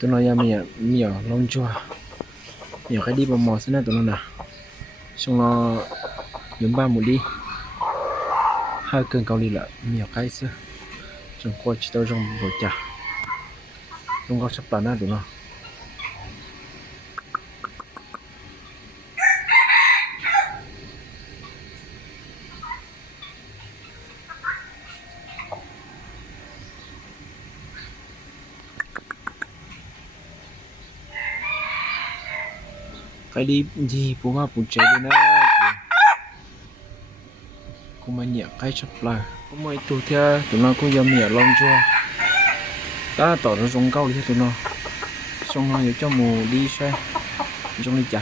tụi nó ya mì lông chua nhiều cái đi vào mò xin tụi nó nè xong nó dùng ba một đi hai cân cao ly là nhiều cái xưa trong qua chỉ tao trong bộ chả trong có sắp tàn á tụi nó cái đi gì bố mà bố chạy đi nè cũng mà nhẹ cái sắp là cũng mấy tụi theo tụi nó cũng dám nhẹ lông chua ta tỏ ra giống cao đi tụi nó xong rồi cho mù đi xe trong đi chả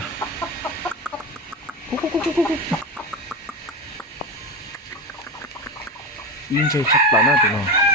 yên chơi sắp là tụi nó